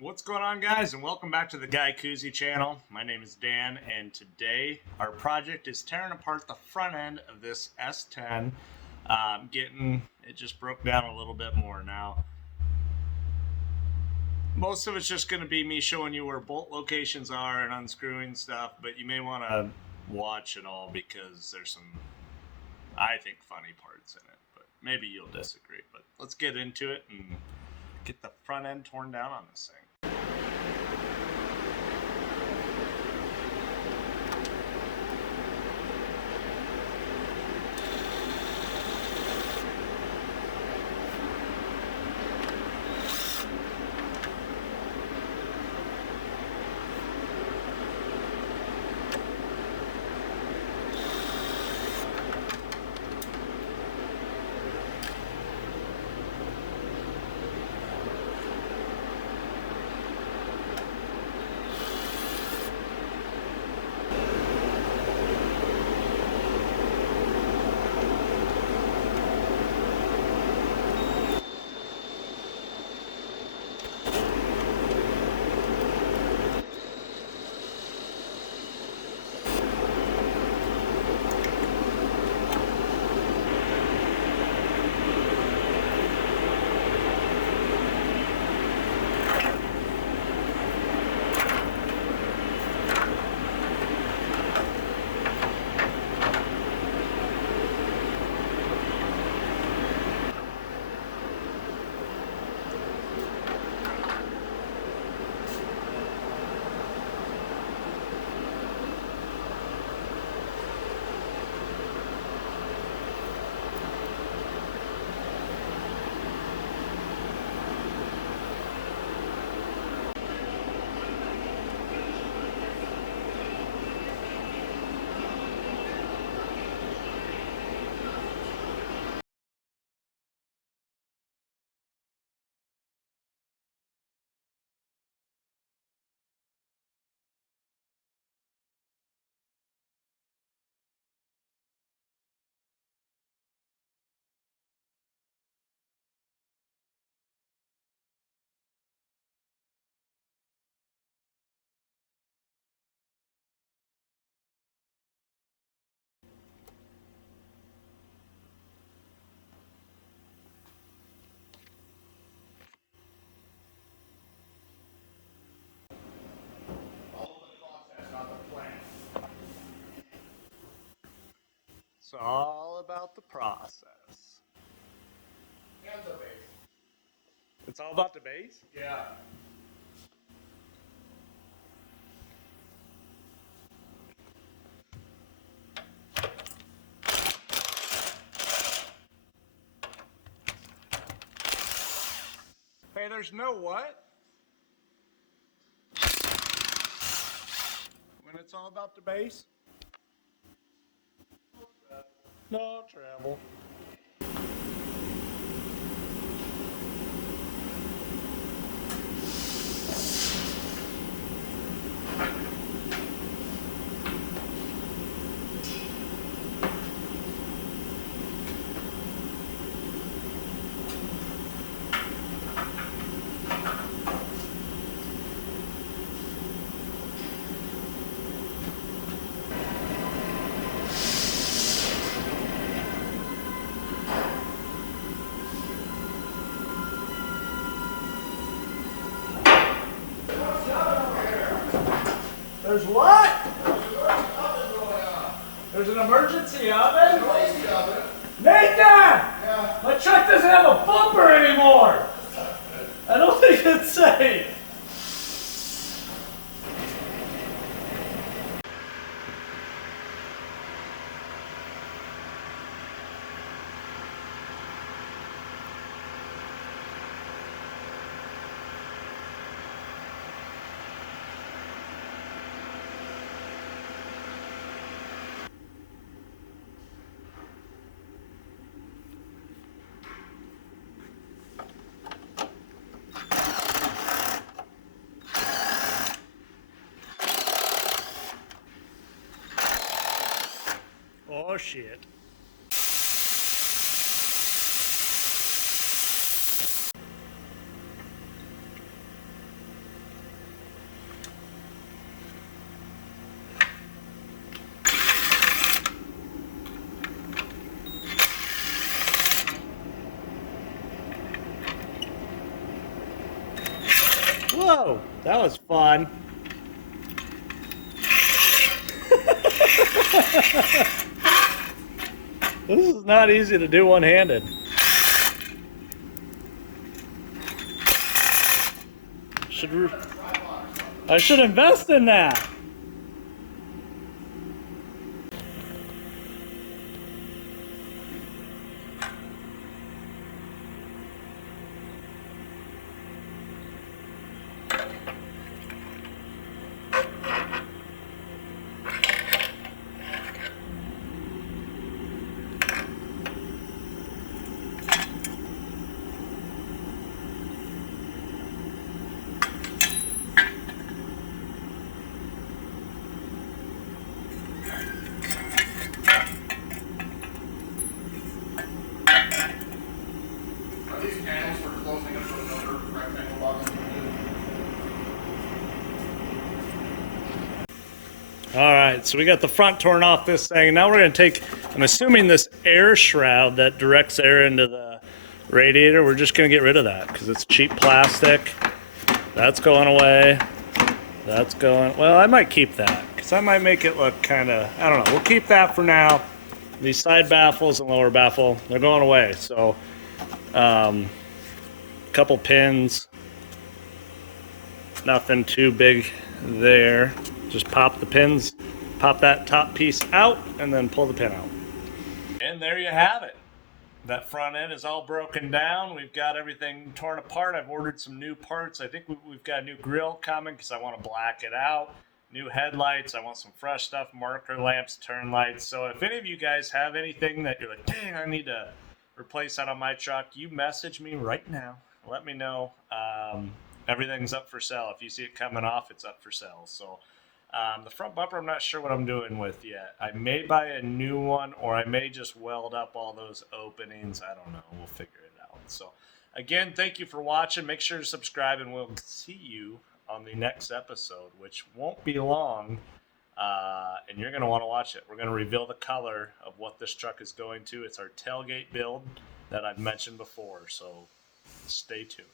What's going on, guys, and welcome back to the Guy Koozie channel. My name is Dan, and today our project is tearing apart the front end of this S10. It just broke down a little bit more now. Most of it's just going to be me showing you where bolt locations are and unscrewing stuff, but you may want to watch it all because there's some, I think, funny parts in it, but maybe you'll disagree. But let's get into it and get the front end torn down on this thing. It's all about the process. And the base. It's all about the base? Yeah. Hey, there's no what? When it's all about the base? No travel. There's what? There's an emergency oven? Nathan! Yeah. My truck doesn't have a bumper anymore! I don't think it's safe. Oh shit. Whoa, that was fun. This is not easy to do one-handed. I should invest in that. Are these panels for closing up another rectangle box? All right, so we got the front torn off this thing. Now we're going to take, I'm assuming this air shroud that directs air into the radiator, we're just going to get rid of that because it's cheap plastic. That's going away. That's going, well, I might keep that because I might make it look kind of, I don't know. We'll keep that for now. These side baffles and lower baffle, they're going away. So, couple pins. Nothing too big there. Just pop the pins, pop that top piece out, and then pull the pin out. And there you have it. That front end is all broken down. We've got everything torn apart. I've ordered some new parts. I think we've got a new grill coming because I want to black it out. New headlights. I want some fresh stuff. Marker lamps, turn lights. So if any of you guys have anything that you're like, dang, I need to replace that on my truck, you message me right now. Let me know. Everything's up for sale. If you see it coming off, it's up for sale. So the front bumper, I'm not sure what I'm doing with yet. I may buy a new one, or I may just weld up all those openings. I don't know. We'll figure it out. So, again, thank you for watching. Make sure to subscribe, and we'll see you on the next episode, which won't be long, and you're going to want to watch it. We're going to reveal the color of what this truck is going to. It's our tailgate build that I've mentioned before, so stay tuned.